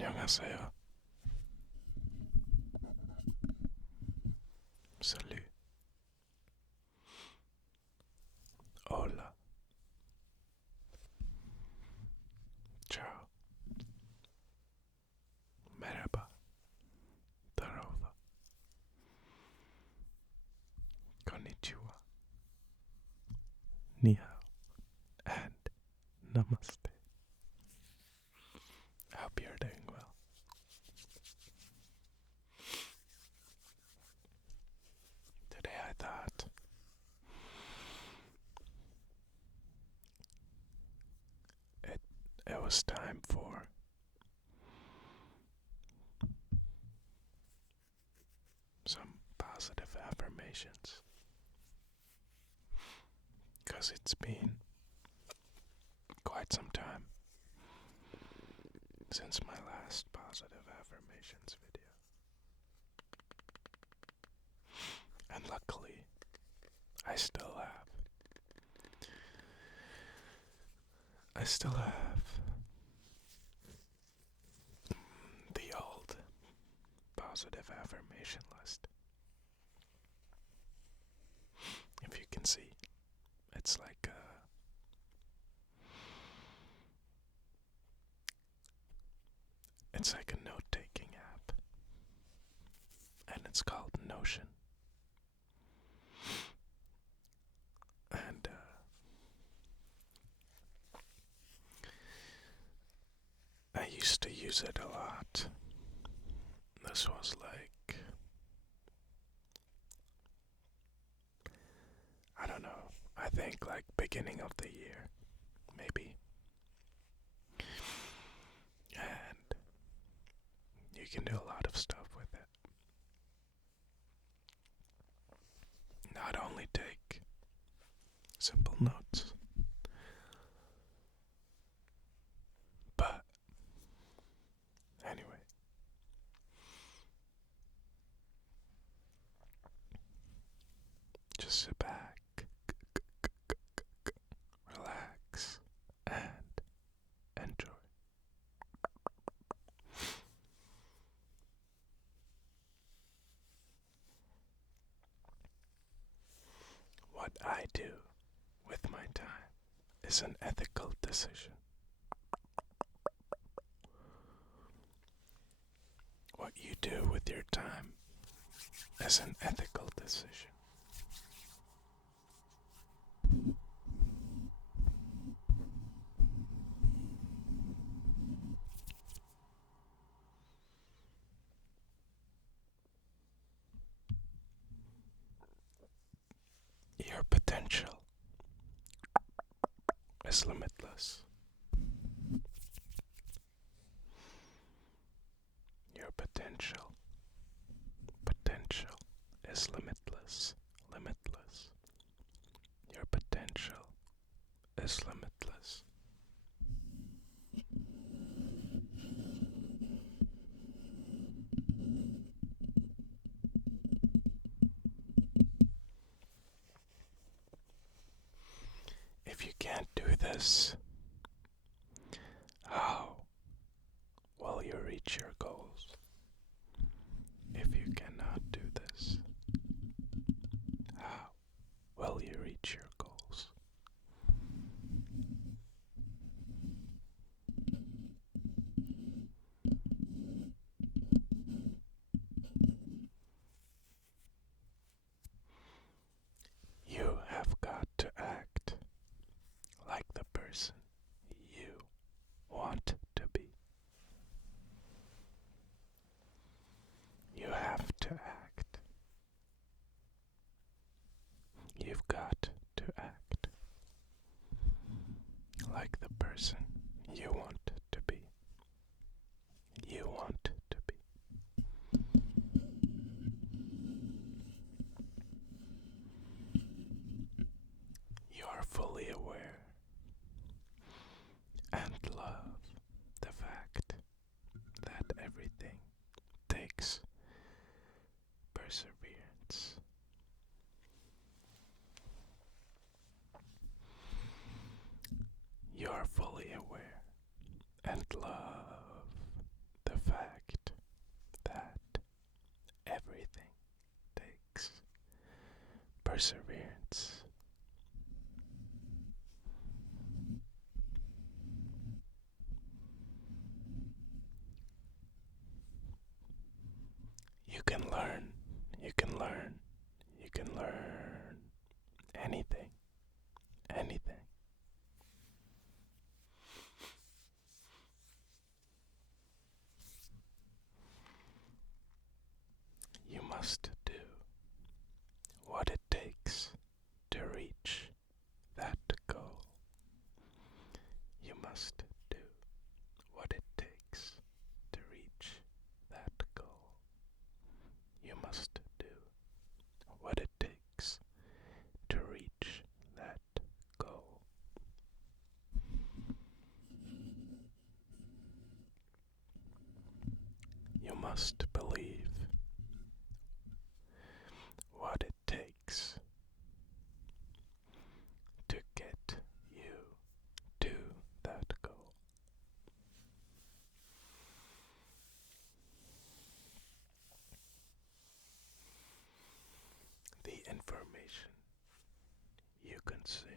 안녕하세요. Salut. Hola. Ciao. Merhaba. Tarova. Konnichiwa. Ni hao. And namaste. I hope you're doing well. Today I thought it was time for some positive affirmations. Because it's been quite some time since my last positive affirmations video. And luckily, I still have the old positive affirmation list. If you can see, it's like a note-taking app, and it's called Notion. And I used to use it a lot. This was like, I don't know, I think like beginning of the year, maybe. And you can do a lot of stuff with it. Not only take simple notes, but anyway. Just sit back, relax, and enjoy. What I do with my time is an ethical decision. What you do with your time is an ethical decision. Your potential is limitless. Your potential is limitless. Your potential is limitless. If you can't do this, how will you reach your goals? If you cannot do this, how will you reach your goals? You have got to act like the person you want to be. You have to act. You've got to act like the person you want to be. You want to be. You are fully aware and love the fact that everything takes perseverance. You are fully aware and love the perseverance. You can learn, you can learn, you can learn anything, anything. You must do what it takes to reach that goal. You must do what it takes to reach that goal. You must do what it takes to reach that goal. You must believe what it takes to get you to that goal. The information you consume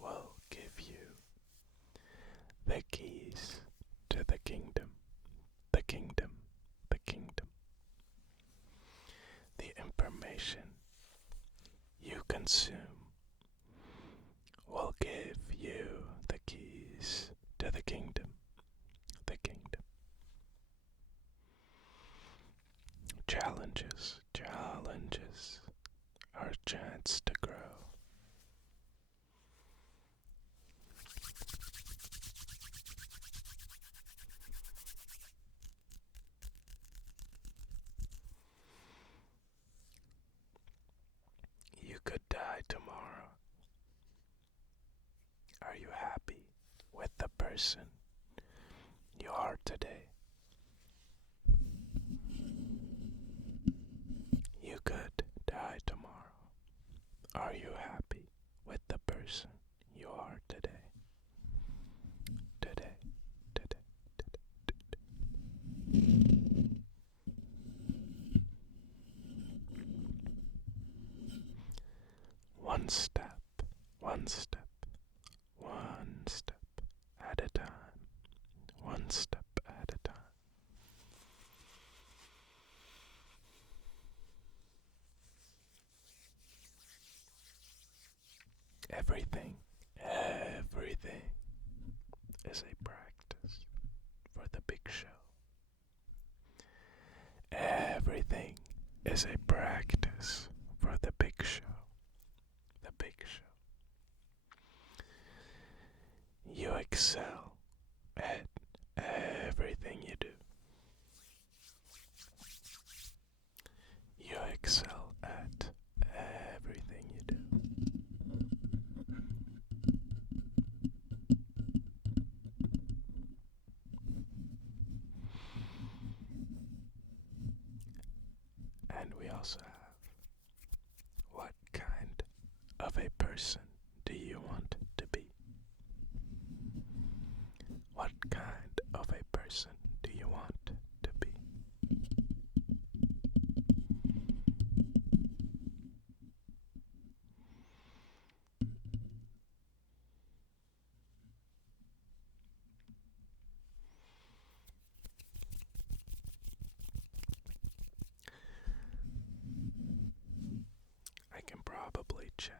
will give you the keys to the kingdom, the kingdom, the kingdom. The information you consume will give you the keys to the kingdom, the kingdom. Challenges, challenges are a chance to grow. You could die tomorrow. Are you happy with the person you are today? You could die tomorrow. Are you happy with the person you are today? Today, today, today. One step, one step, one step at a time. One step at a time. Everything is a practice for the big show. Everything is a practice for the big show. The big show. You excel at everything you do. You excel at everything you do. And we also have, what kind of a person do you want to be? What kind of a person do you want to be? I can probably check.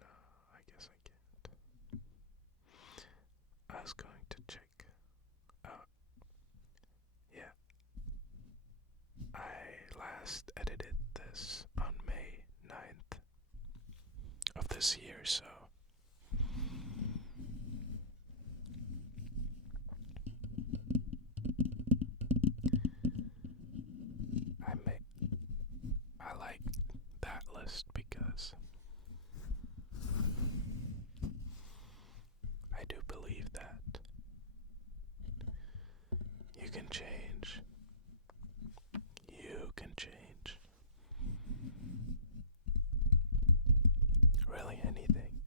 No, I guess I can't. I was going to check. Yeah. I last edited this on May 9th of this year, so I like that list because I do believe that you can change. You can change. Really anything.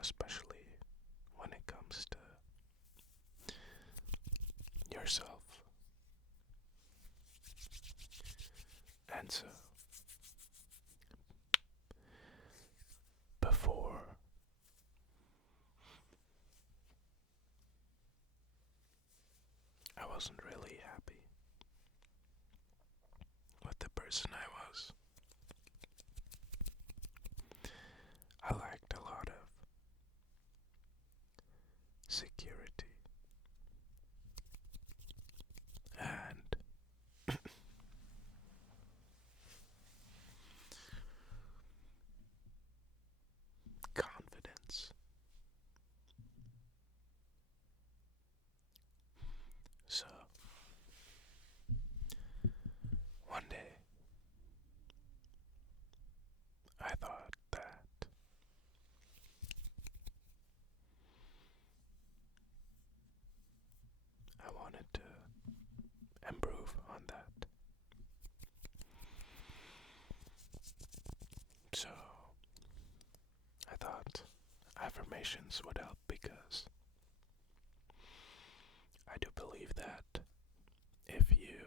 Especially when it comes to wasn't really happy with the person I was. I lacked a lot of security and confidence. So, one day, I thought that I wanted to improve on that. So, I thought affirmations would help because I do believe that if you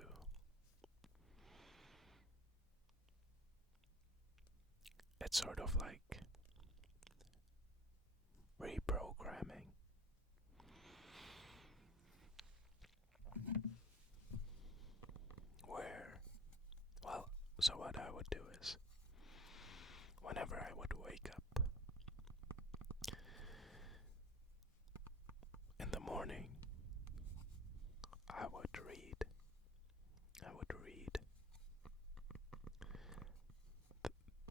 it's sort of like reprogramming, where, well, so what I would do is, whenever I would wake up in the morning, I would read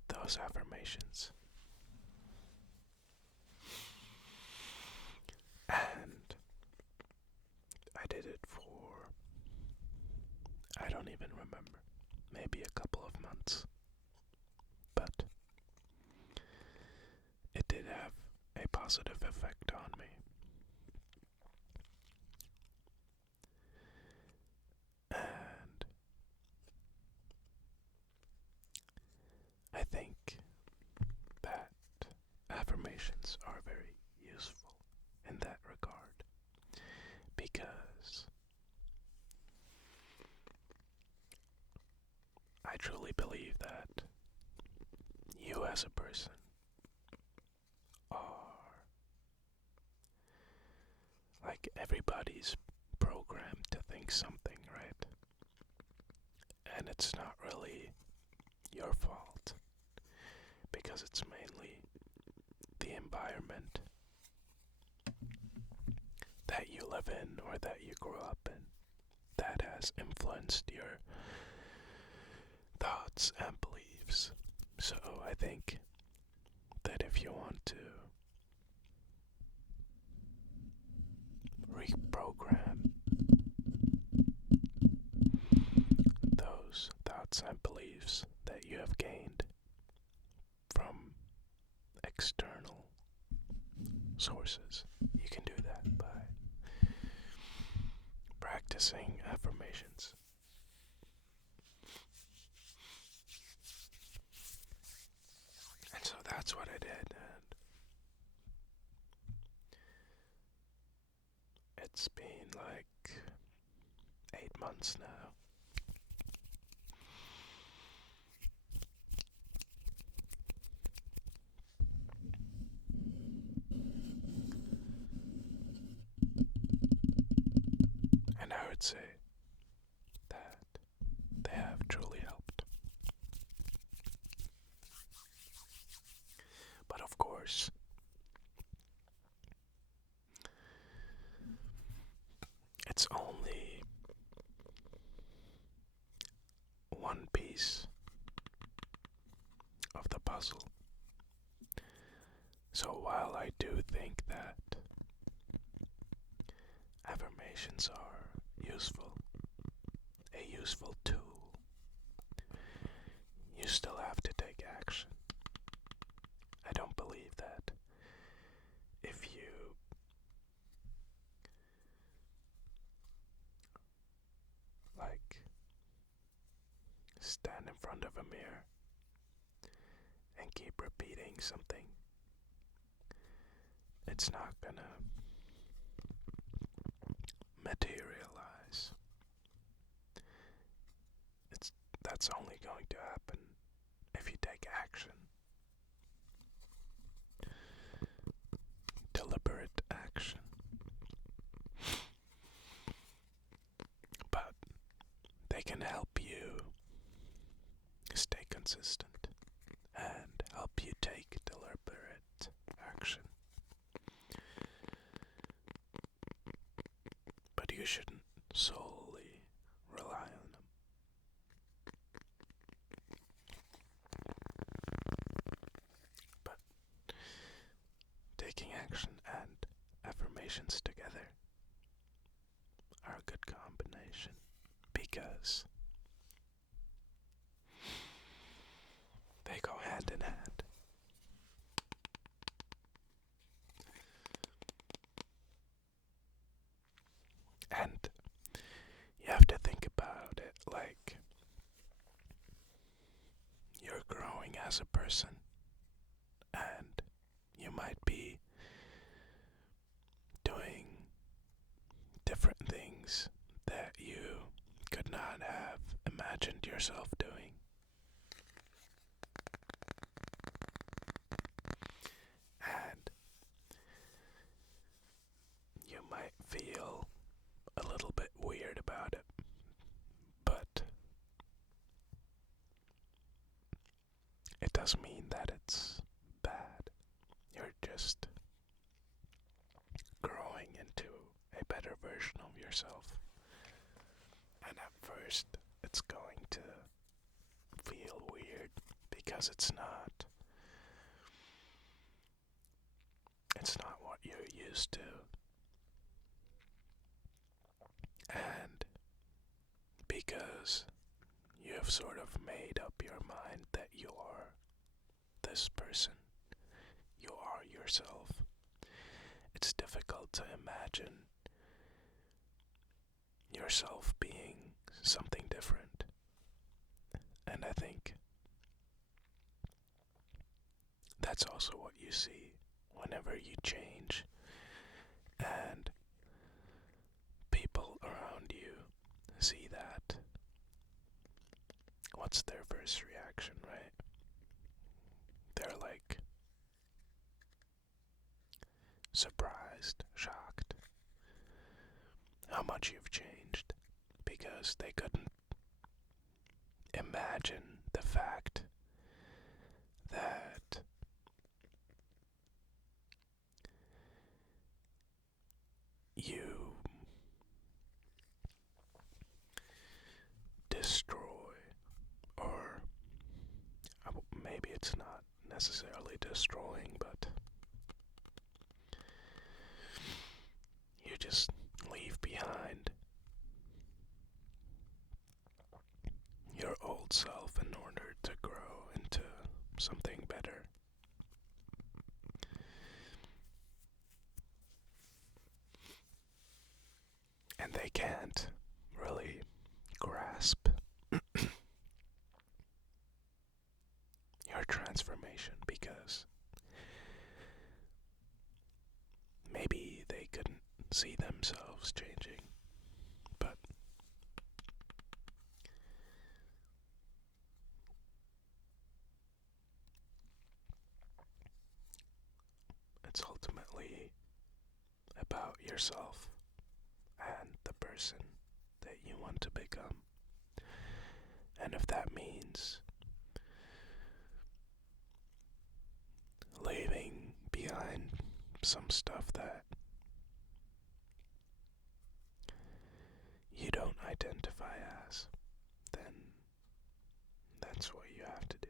those affirmations. And I did it for, I don't even remember, maybe a couple of months. But it did have a positive effect on me. And I think that affirmations are very useful in that regard because I truly believe that you as a person are like everybody's programmed to think something, right? And it's not really your fault because it's mainly the environment that you live in or that you grew up in that has influenced your thoughts and beliefs. So I think that if you want to reprogram those thoughts and beliefs that you have gained from external sources, you can do that by practicing affirmations. And so that's what I did, and it's been like 8 months now. And I would say that they have truly helped. But of course, it's only one piece of the puzzle. So while I do think that affirmations are useful, a useful tool, you still have to take action. I don't believe that if you stand in front of a mirror and keep repeating something, it's not gonna materialize. That's only going to happen if you take action. Deliberate action. can help you stay consistent and help you take deliberate action. But you shouldn't solely rely on them. But taking action and affirmations together are a good combination because they go hand in hand. And you have to think about it like you're growing as a person, and you might be doing different things that you could not have imagined yourself doing. And you might feel a little bit weird about it, but it doesn't mean that it's bad. You're just growing into a better version of yourself. And at first, it's going to feel weird because it's not what you're used to. And because you've sort of made up your mind that you are this person, you are yourself, it's difficult to imagine yourself being something different. And I think that's also what you see whenever you change, and people around you see that. What's their first reaction, right? They're like surprised, shocked how much you've changed, because they couldn't imagine the fact that you destroy, or maybe it's not necessarily destroying, but you just leave behind your old self in order to grow into something better. And they can't really grasp your transformation because maybe they couldn't see themselves changing, but it's ultimately about yourself and the person that you want to become. And if that means leaving behind some stuff that you don't identify as, then that's what you have to do,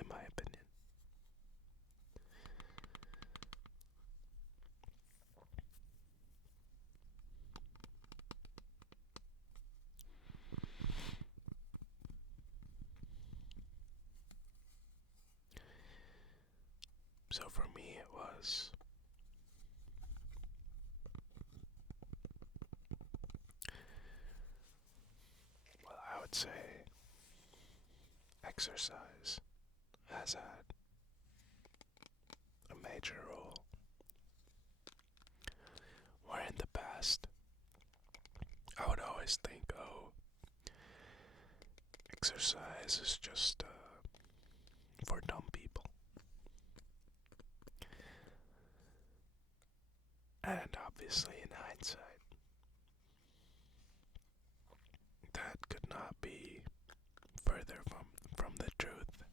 in my opinion. So for me it was I would say exercise has had a major role. Where in the past, I would always think, oh, exercise is just for dumb people. And obviously in hindsight, that could not from the truth.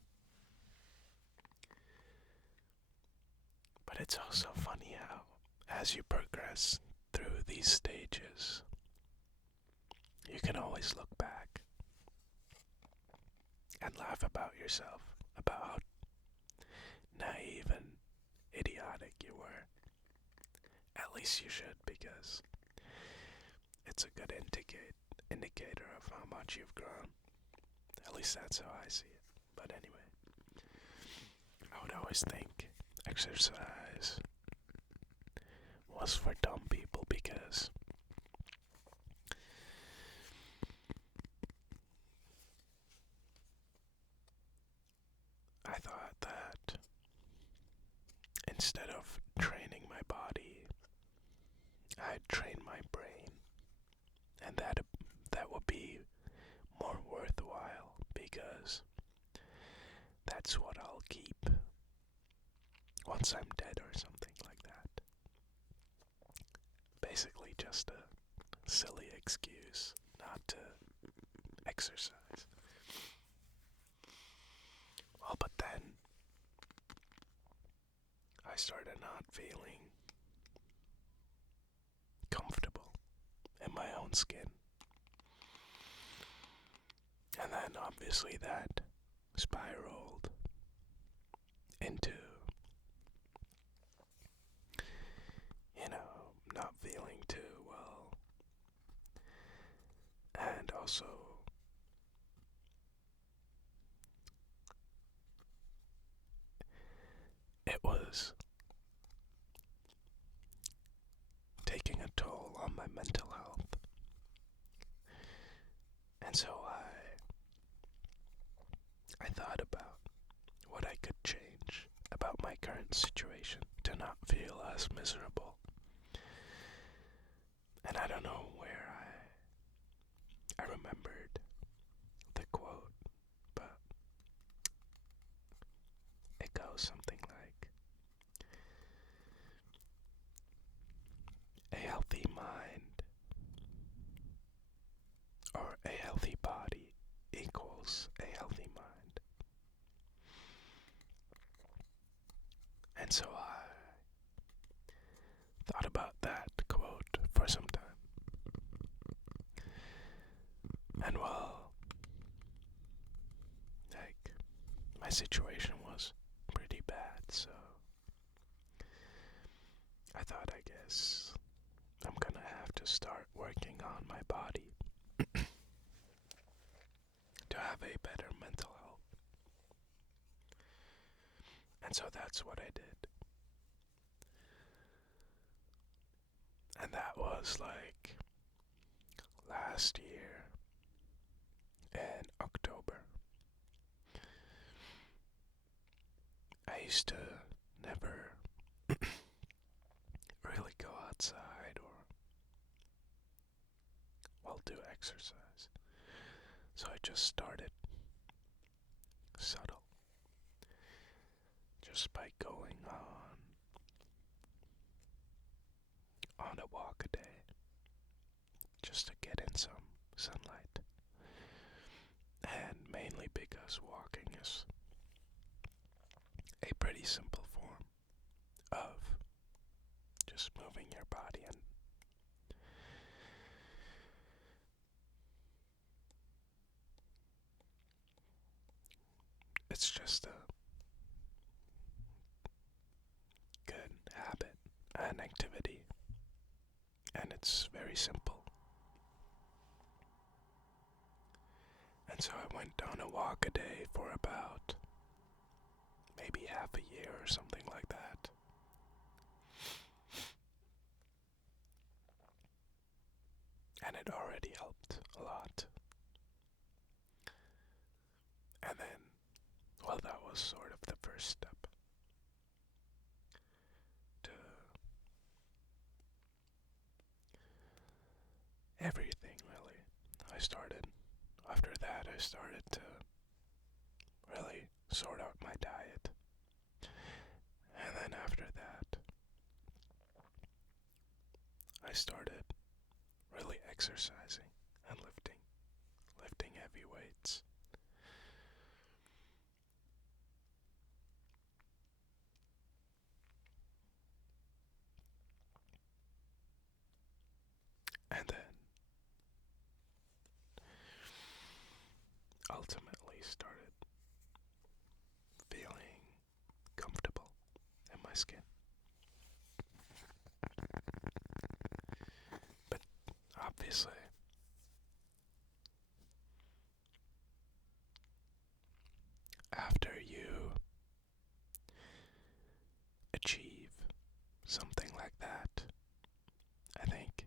But it's also funny how, as you progress through these stages, you can always look back and laugh about yourself, about how naive and idiotic you were. At least you should, because it's a good indicator of how much you've grown. At least that's how I see it. But anyway, I would always think exercise was for dumb people because I thought that instead of training my body, I'd train my brain, and that would be more worthwhile because that's what I'll keep once I'm dead or something like that. Basically just a silly excuse not to exercise. Well, but then I started not feeling comfortable in my own skin. And then obviously that spiraled into, not feeling too well. And also it was taking a toll on my mental health. And so I thought about what I could change about my current situation to not feel as miserable. And I don't know where I remembered the quote, but it goes something like, a healthy mind or a healthy body equals a healthy mind. And so I thought about that quote for some time. And well, my situation was pretty bad, so I thought, I guess I'm gonna have to start working on my body to have a better mental health. And so that's what I did. And that was last year in October. I used to never really go outside or, do exercise. So I just started subtle, just by going on a walk a day, just to get in some sunlight. And mainly because walking is a pretty simple form of just moving your body, and it's just a good habit and activity, and it's very simple. And so I went on a walk a day for about maybe half a year or something like that. And it already helped a lot. And then, that was sort of the first step to everything, really. After that, I started to really sort out my diet. And then after that, I started really exercising and lifting heavy weights. ultimately started feeling comfortable in my skin. But obviously, after you achieve something like that, I think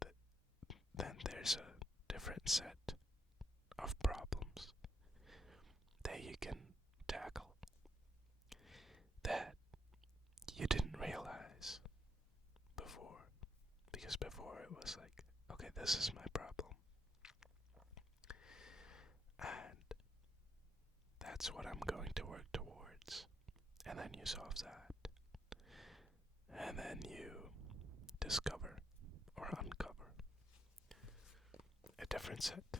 that then there's a different set of problems that you can tackle that you didn't realize before. Because before it was like, okay, this is my problem. And that's what I'm going to work towards. And then you solve that. And then you discover or uncover a different set.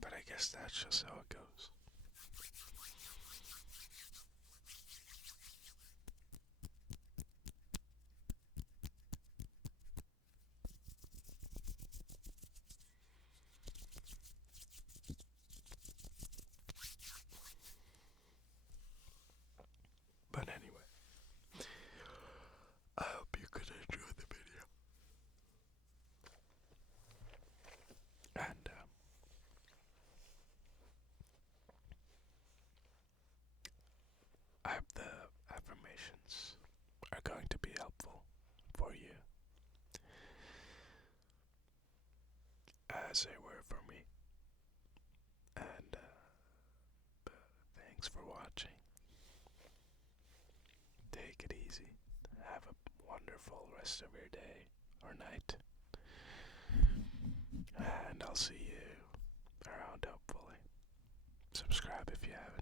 But I guess that's just how it goes. But anyway, I hope you could enjoy the video. And I hope the affirmations are going to be helpful for you, as they were for me. And thanks for watching. Take it easy. Have a wonderful rest of your day or night. And I'll see you around, hopefully. Subscribe if you haven't.